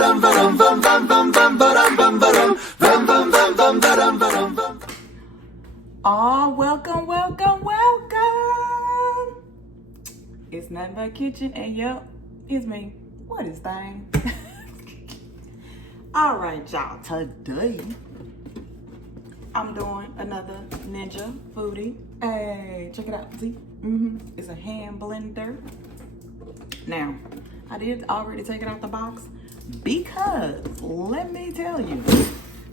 Oh, welcome, welcome, welcome. It's nothing but kitchen, and yep, it's me. What is thing? All right, y'all. Today, I'm doing another Ninja Foodi. Hey, check it out. See? It's a hand blender. Now, I did already take it out the box because let me tell you,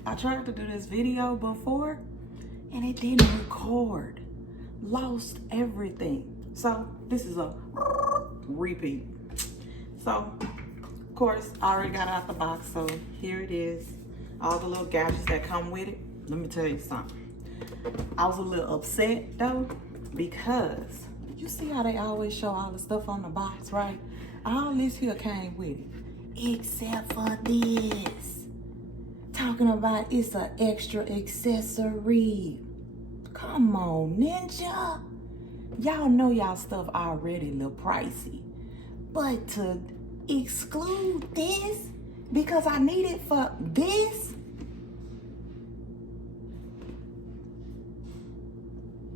I tried to do this video before and it didn't record. Lost everything. So this is a repeat. So, of course, I already got it out the box. So here it is. All the little gadgets that come with it. Let me tell you something. I was a little upset though, because you see how they always show all the stuff on the box, right? All this here came with it, except for this. Talking about it's an extra accessory. Come on, Ninja. Y'all know y'all stuff already a little pricey. But to exclude this because I need it for this.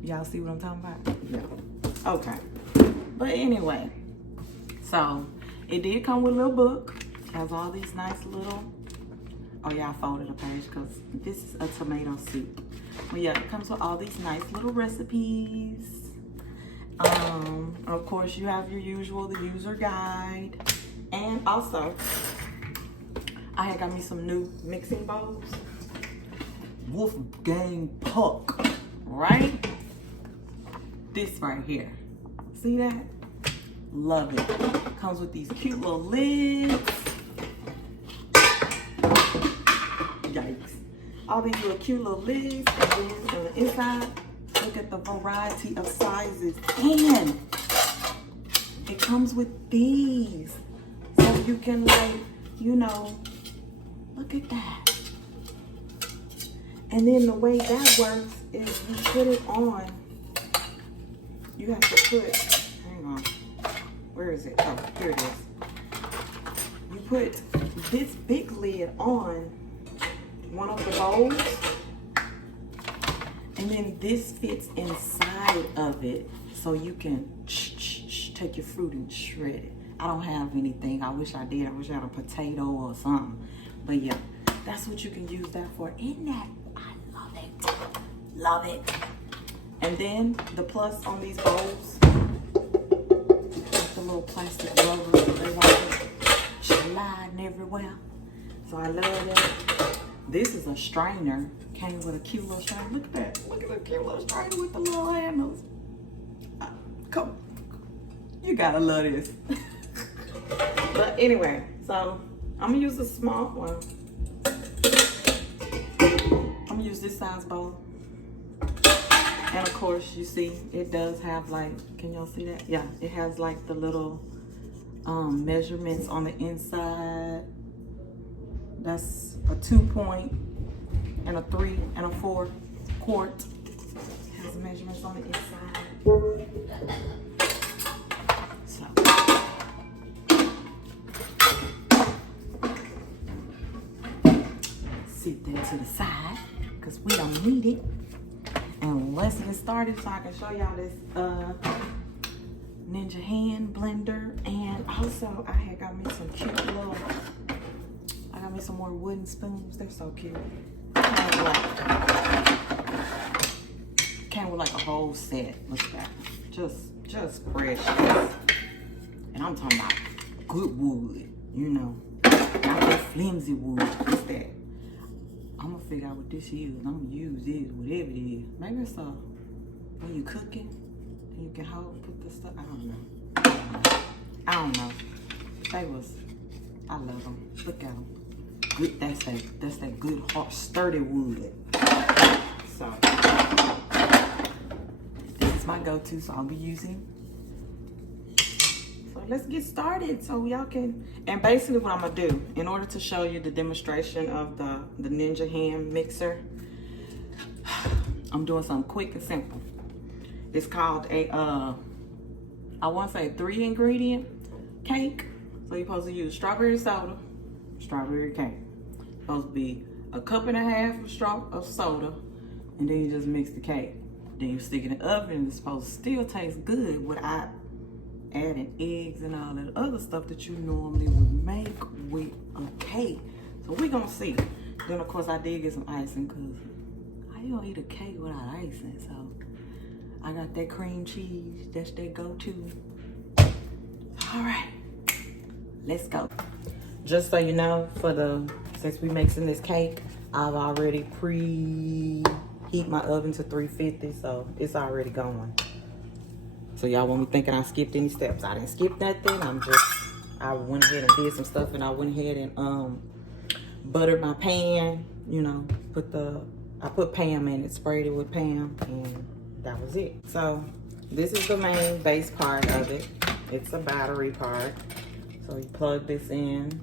Y'all see what I'm talking about? Yeah. Okay. But anyway, so it did come with a little book. It has all these nice little, oh yeah, I folded a page because this is a tomato soup. But yeah, it comes with all these nice little recipes. Of course, you have your usual, the user guide. And also, I had got me some new mixing bowls. WolfGang Puck, right? This right here. See that? Love it. Comes with these cute little lids. Yikes. All these little cute little lids. And then on the inside, look at the variety of sizes. And it comes with these. So you can, like, you know, look at that. And then the way that works is you put it on. You have to put, hang on, where is it? Oh, here it is. You put this big lid on one of the bowls, and then this fits inside of it, so you can take your fruit and shred it. I don't have anything. I wish I did. I wish I had a potato or something. But yeah, that's what you can use that for. Isn't that? I love it. Love it. And then the plus on these bowls, the little plastic rubber, they want it sliding everywhere. So I love that. This is a strainer. Came with a cute little strainer. Look at that. Look at the cute little strainer with the little handles. Come, you gotta love this. But anyway, so I'm gonna use a small one. I'm gonna use this size bowl. And of course, you see, it does have like, can y'all see that? Yeah, it has like the little measurements on the inside. That's a 2-point and a 3 and a 4 quart. It has measurements on the inside. So. Sit that to the side, because we don't need it. And let's get started so I can show y'all this Ninja hand blender. And also I had got me some cute little, I got me some more wooden spoons. They're so cute. Came with like a whole set. Look at that. Just precious. And I'm talking about good wood, you know. Not that flimsy wood. What's that? I'm gonna figure out what this is. I'm gonna use this, whatever it is. Maybe it's when you cooking, and you can put the stuff. I don't know. I love them. Look at them. Good. That's that good, hard, sturdy wood. So this is my go-to. So I'll be using. So let's get started so y'all can, and basically what I'm gonna do in order to show you the demonstration of the Ninja hand mixer, I'm doing something quick and simple. It's called a, I want to say 3-ingredient cake. So you're supposed to use strawberry soda, strawberry cake. Supposed to be a cup and a half of soda, and then you just mix the cake. Then you stick it in the oven. It's supposed to still taste good without adding eggs and all that other stuff that you normally would make with a cake. So we're gonna see. Then of course I did get some icing, because how you gonna eat a cake without icing? So I got that cream cheese. That's their go-to. All right, let's go. Just so you know, since we mixing this cake, I've already preheat my oven to 350, so it's already going. So y'all won't be thinking I skipped any steps. I didn't skip nothing. I went ahead and did some stuff, and I went ahead and buttered my pan. You know, I put Pam in it, sprayed it with Pam, and that was it. So this is the main base part of it. It's a battery part. So you plug this in.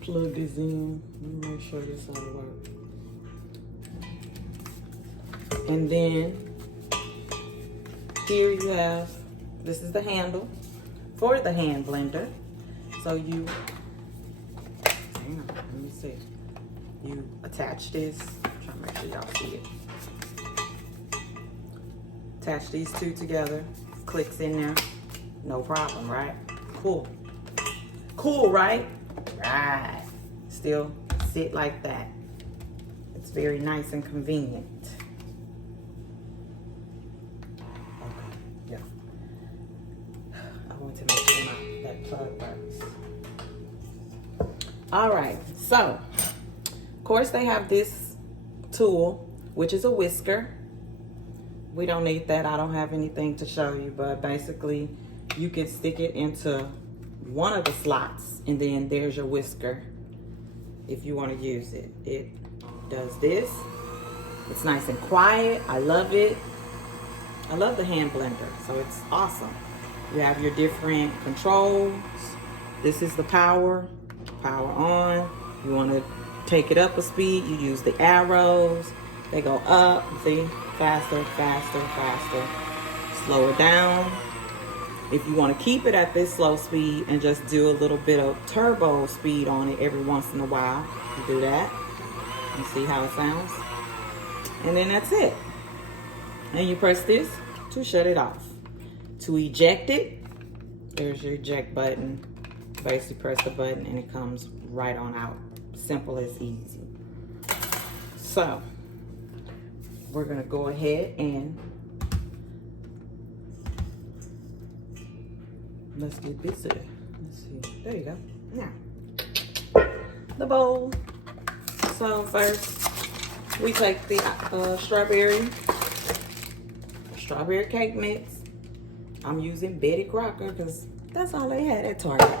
Plug this in. Let me make sure this all works. And then here you have, this is the handle for the hand blender. So you, hang on, let me see. You attach this. I'm trying to make sure y'all see it. Attach these two together. Clicks in there. No problem, right? Cool. Cool, right? Right. Still sit like that. It's very nice and convenient. Okay, yeah. I want to make sure that plug works. All right, so of course they have this tool, which is a whisker. We don't need that. I don't have anything to show you, but basically you can stick it into one of the slots, and then there's your whisker if you want to use it. It does this. It's nice and quiet. I love it. I love the hand blender, so it's awesome. You have your different controls. This is the power on. You want to take it up a speed, you use the arrows. They go up, see, faster, faster, faster. Slow it down. If you want to keep it at this slow speed and just do a little bit of turbo speed on it every once in a while, you do that. You see how it sounds? And then that's it. And you press this to shut it off. To eject it, there's your eject button. Basically press the button and it comes right on out. Simple as easy. So, we're gonna go ahead and let's get busy. Let's see. There you go. Now, the bowl. So first, we take the strawberry cake mix. I'm using Betty Crocker because that's all they had at Target.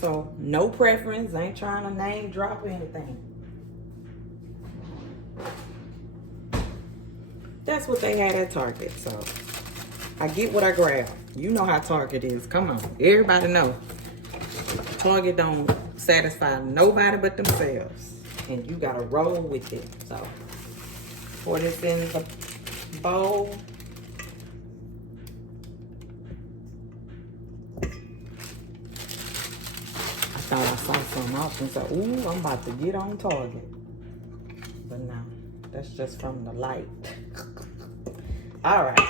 So no preference. I ain't trying to name drop or anything. That's what they had at Target. So I get what I grab. You know how Target is. Come on. Everybody know. Target don't satisfy nobody but themselves. And you gotta roll with it. So pour this in the bowl. I thought I saw something else and said, ooh, I'm about to get on Target. But no, that's just from the light. All right.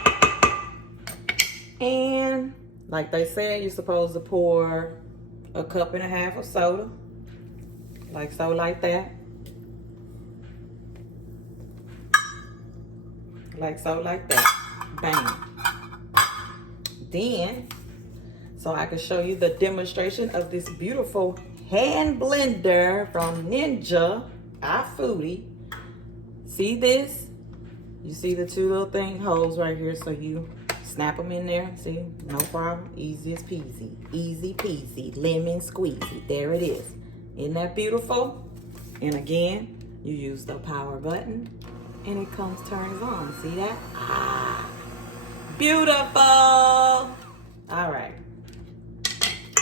And like they said, you're supposed to pour a cup and a half of soda. Like so, like that. Like so, like that. Bang. Then, so I can show you the demonstration of this beautiful hand blender from Ninja Foodi. See this? You see the two little holes right here, so you snap them in there. See, no problem. Easy as peasy. Easy peasy. Lemon squeezy. There it is. Isn't that beautiful? And again, you use the power button and it turns on. See that? Ah, beautiful. All right,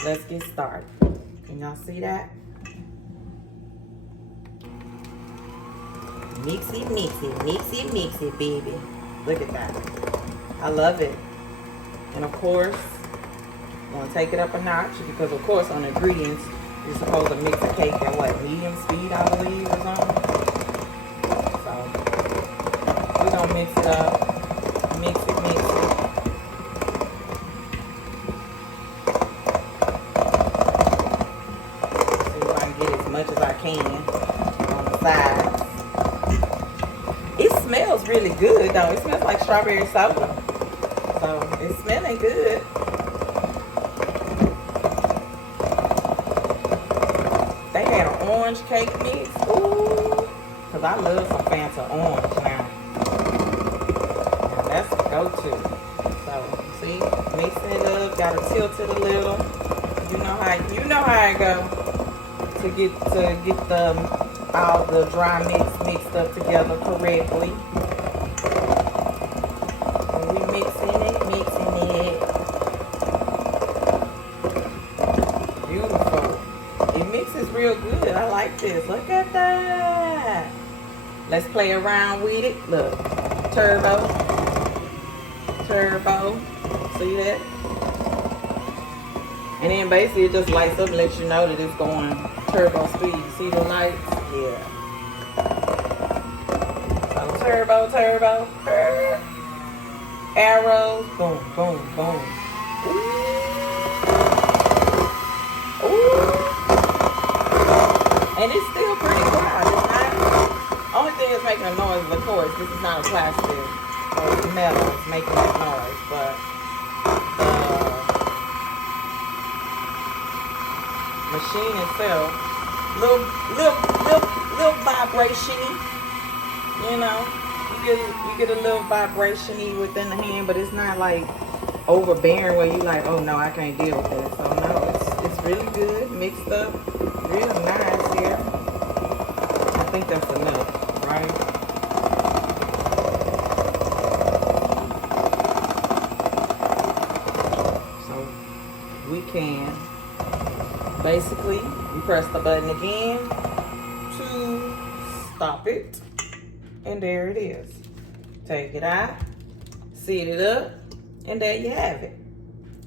let's get started. Can y'all see that? Mix it, mix it, mix it, mix it, baby. Look at that. I love it. And of course, I'm gonna take it up a notch because of course on the ingredients, you're supposed to mix a cake at what, medium speed, I believe, or something. So we're gonna mix it up. Mix it, mix it. See if I can get as much as I can on the sides. It smells really good though. It smells like strawberry soda. So it's smelling good. They had an orange cake mix. Ooh. Cause I love some Fanta orange now. And that's the go-to. So see, mixing it up, gotta tilt it a little. You know how it go. To get the all the dry mix mixed up together correctly. And we mixing it. Beautiful. It mixes real good. I like this. Look at that. Let's play around with it. Look. Turbo. See that? And then basically it just lights up and lets you know that it's going turbo speed. See the lights? Yeah. So turbo. Arrows. Boom, boom, boom. Ooh. And it's still pretty quiet. It's not. Only thing that's making a noise is, of course, this is not a plastic or metal. It's making that noise, but machine itself, little vibration-y, you know. You get a little vibration-y within the hand, but it's not like overbearing where you like, oh no, I can't deal with it. So no, it's really good, mixed up, real nice here. I think that's enough, right? So we can basically, you press the button again to stop it. And there it is. Take it out, seat it up, and there you have it.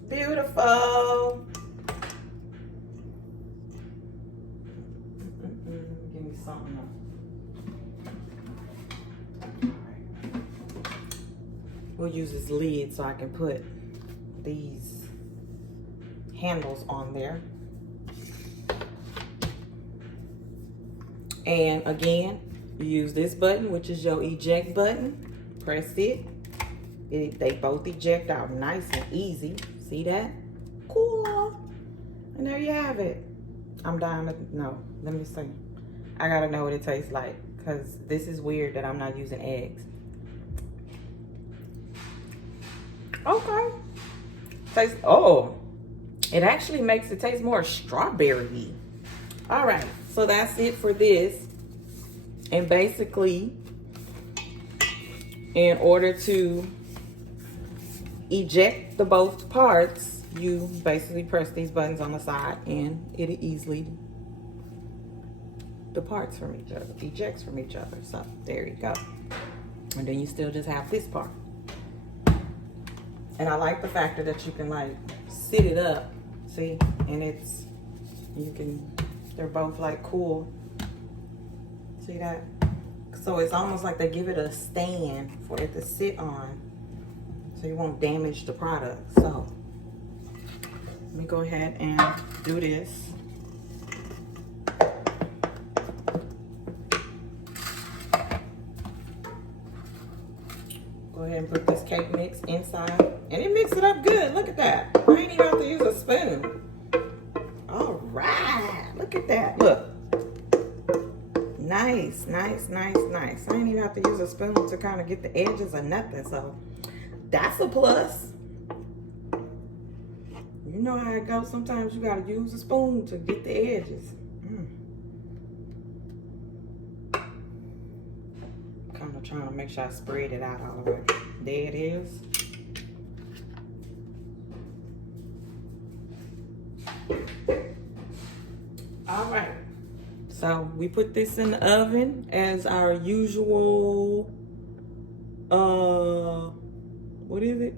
Beautiful. Give me something else. All right. We'll use this lid so I can put these handles on there. And again, you use this button, which is your eject button. Press it. They both eject out nice and easy. See that? Cool. And there you have it. I'm dying to know. Let me see. I gotta know what it tastes like, because this is weird that I'm not using eggs. Okay. Tastes, oh, it actually makes it taste more strawberry-y. All right. So that's it for this. And basically, in order to eject the both parts, you basically press these buttons on the side and it easily departs from each other, ejects from each other. So there you go. And then you still just have this part. And I like the factor that you can like sit it up, see, and they're both like cool. See that? So it's almost like they give it a stand for it to sit on so you won't damage the product. So let me go ahead and do this. Go ahead and put this cake mix inside. And it mixes it up good. Look at that. I ain't even have to use a spoon. All right. Look at that. Look. Nice, nice, nice, nice. I didn't even have to use a spoon to kind of get the edges or nothing. So that's a plus. You know how it goes. Sometimes you got to use a spoon to get the edges. Kind of trying to make sure I spread it out all the way. There it is. All right. So we put this in the oven as our usual, what is it?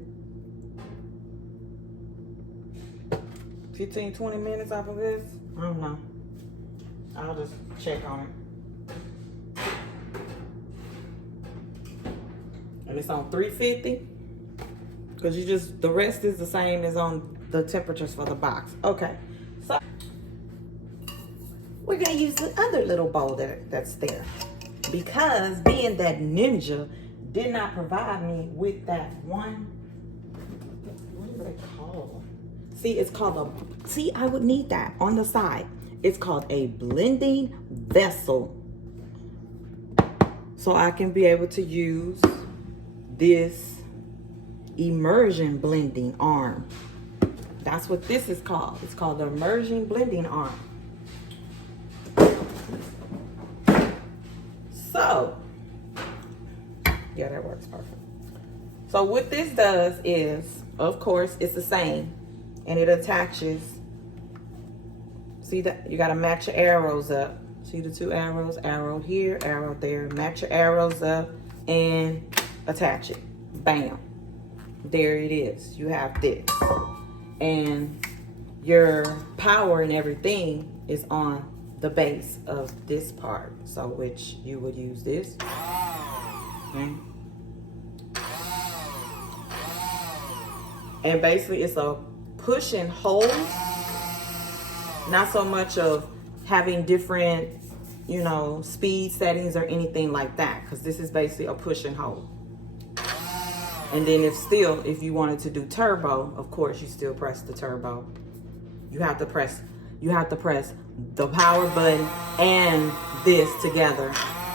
15, 20 minutes off of this? I don't know. I'll just check on it. And it's on 350. Because the rest is the same as on the temperatures for the box. Okay. So we're gonna use the other little bowl that's there. Because being that Ninja did not provide me with that one, what is it called? See, it's called I would need that on the side. It's called a blending vessel. So I can be able to use this immersion blending arm. That's what this is called. It's called the immersion blending arm. So, yeah, that works perfect. So what this does is, of course, it's the same, and it attaches. See that? You got to match your arrows up. See the two arrows? Arrow here, arrow there. Match your arrows up and attach it. Bam. There it is. You have this. And your power and everything is on the base of this part. So which you would use this. Okay. And basically it's a push and hold. Not so much of having different, you know, speed settings or anything like that. Because this is basically a push and hold. And then if you wanted to do turbo, of course you still press the turbo. You have to press the power button and this together,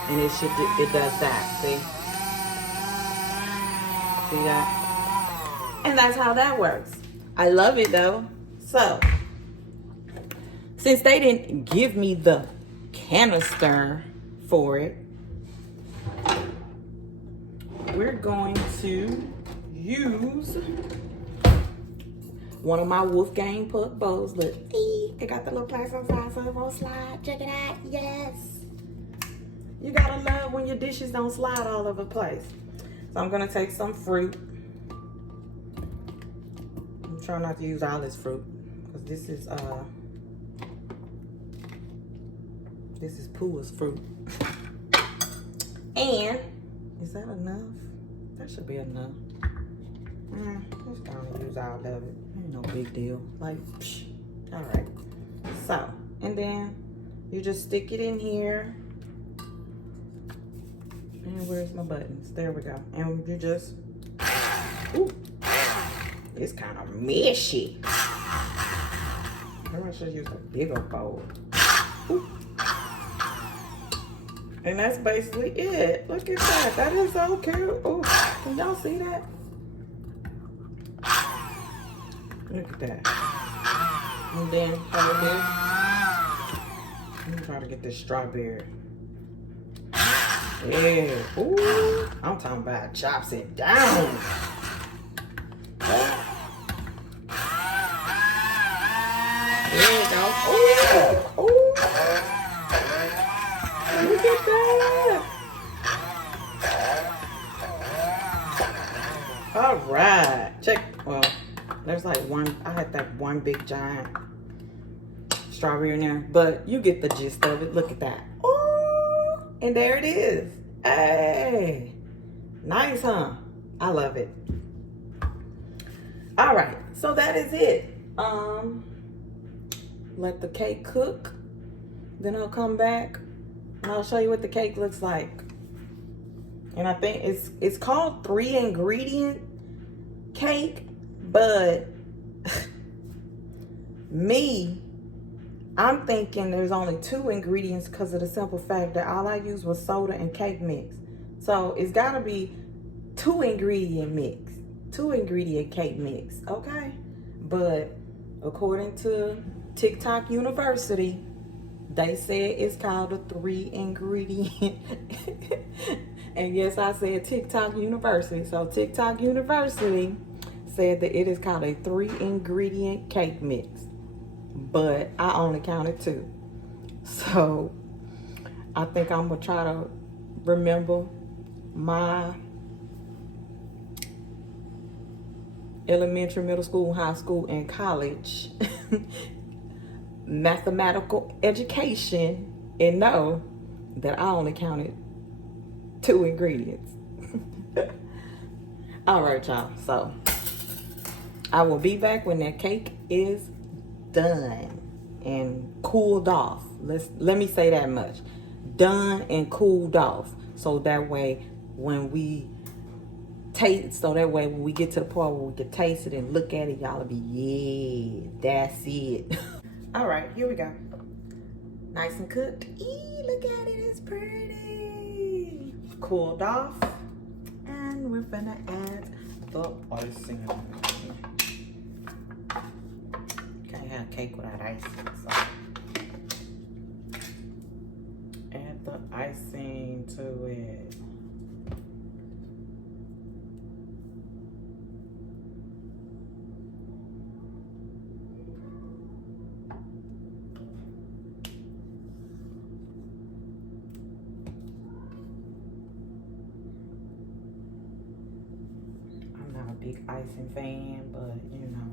and it does that. See that? And that's how that works. I love it though. So since they didn't give me the canister for it, we're going to use one of my WolfGang puck bowls. Look, it got the little plastic on side, so it won't slide. Check it out. Yes. You gotta love when your dishes don't slide all over the place. So I'm gonna take some fruit. I'm trying not to use all this fruit because this is Pooh's fruit. And is that enough? That should be enough. Let's go and use all of it. Ain't no big deal. Like, psh. All right. So, and then you just stick it in here. And where's my buttons? There we go. And you just, ooh, it's kind of meshy. Maybe I should use a bigger bowl. Ooh. And that's basically it. Look at that. That is so cute. Oh, can y'all see that? Look at that. And then hold this. Let me try to get this strawberry. Yeah. Ooh. I'm talking about chops it down. There you go. Ooh. Ooh. Look at that. All right. Check. Well, there's like one. I had that one big giant strawberry in there, but you get the gist of it. Look at that. Oh, and there it is. Hey, nice, huh? I love it. All right. So that is it. Let the cake cook. Then I'll come back. And I'll show you what the cake looks like. And I think it's called 3-ingredient cake, but I'm thinking there's only 2 ingredients because of the simple fact that all I used was soda and cake mix. So it's gotta be 2-ingredient mix, 2-ingredient cake mix, okay? But according to TikTok University, they said it's called a 3-ingredient. And yes, I said TikTok University. So TikTok University said that it is called a 3-ingredient cake mix. But I only counted 2. So I think I'm gonna try to remember my elementary, middle school, high school, and college mathematical education and know that I only counted 2 ingredients. All right, y'all. So I will be back when that cake is done and cooled off. Let me say that much. Done and cooled off. So that way when we taste, when we get to the part where we can taste it and look at it, y'all will be, yeah, that's it. All right, here we go. Nice and cooked. Eee, look at it, it's pretty. Cooled off. And we're gonna add the icing. Can't have cake without icing, so. Add the icing to it. Big icing fan, but you know.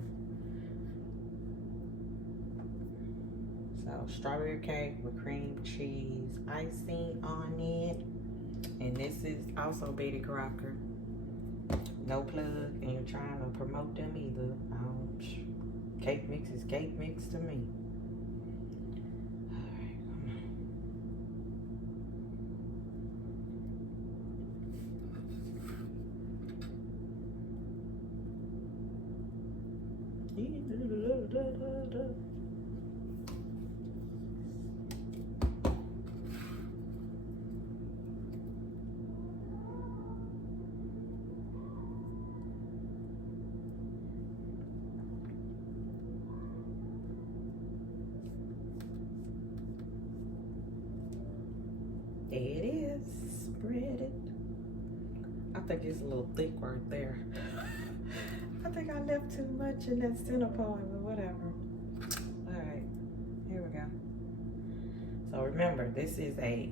So strawberry cake with cream cheese icing on it. And this is also Betty Crocker. No plug, ain't trying to promote them either. Cake mix is cake mix to me. There it is. Spread it. I think it's a little thick right there. I think I left too much in that center part, but whatever. All right, here we go. So remember, this is a,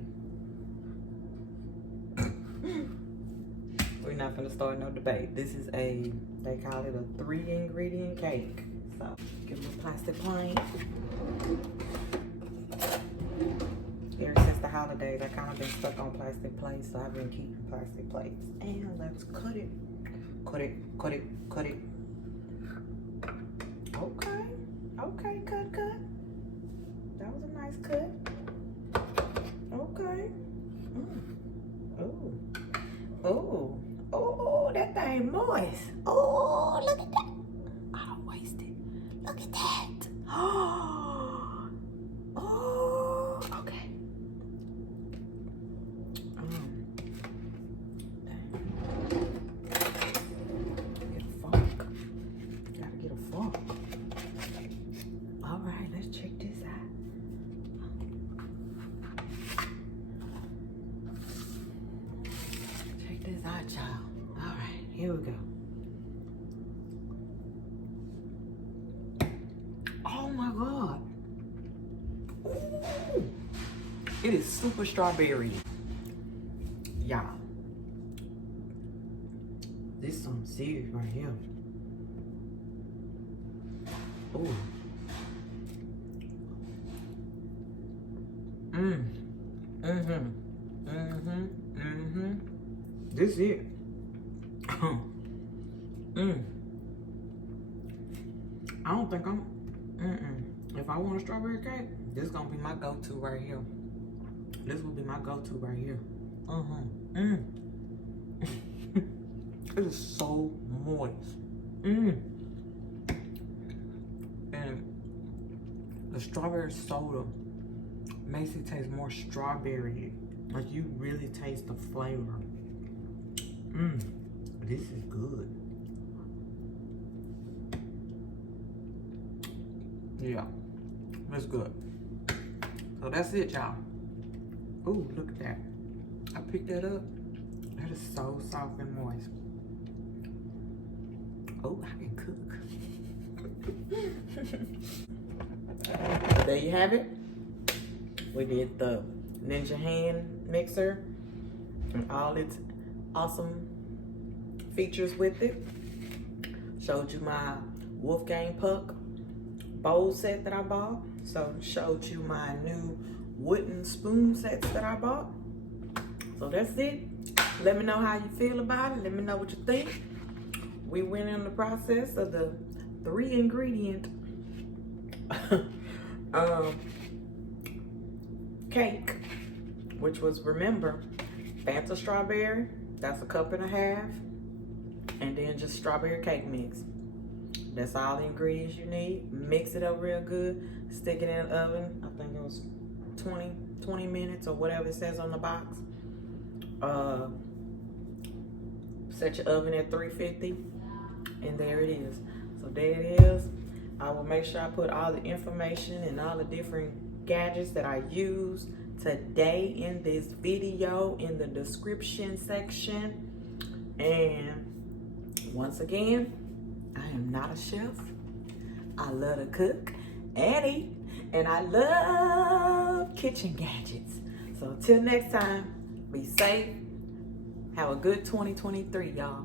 we're not gonna start no debate. This is a, they call it a 3-ingredient cake. So give them a plastic plate. Ever since the holidays, I kind of been stuck on plastic plates, so I've been keeping plastic plates. And let's cut it. Cut it, cut it, cut it. Okay, okay, cut. That was a nice cut. Okay. Oh, that thing moist. Oh, look at that. I don't waste it. Look at that. Oh, okay. Get a fork. Gotta get a fork. All right, let's check this out. Check this out, y'all. All right, here we go. Oh my God. Ooh. It is super strawberry. Y'all. This is something serious right here. Ooh. This is it. I don't think I'm, if I want a strawberry cake, this is gonna be my go-to right here. This will be my go-to right here. It is so moist. And the strawberry soda makes it taste more strawberry. Like you really taste the flavor. This is good. Yeah, that's good. So that's it, y'all. Ooh, look at that. I picked that up. That is so soft and moist. Oh, I can cook. So there you have it. We did the Ninja hand mixer and all its awesome features with it. Showed you my WolfGang puck bowl set that I bought. So showed you my new wooden spoon sets that I bought. So that's it. Let me know how you feel about it. Let me know what you think. We went in the process of the 3-ingredient cake, which was, remember, Fanta strawberry, that's a 1.5 cups, and then just strawberry cake mix. That's all the ingredients you need. Mix it up real good. Stick it in the oven. I think it was 20 minutes or whatever it says on the box. Set your oven at 350, and there it is. So there it is. I will make sure I put all the information and all the different gadgets that I used today in this video in the description section. And once again, I am not a chef. I love to cook and eat, and I love kitchen gadgets. So until next time, be safe. Have a good 2023, y'all.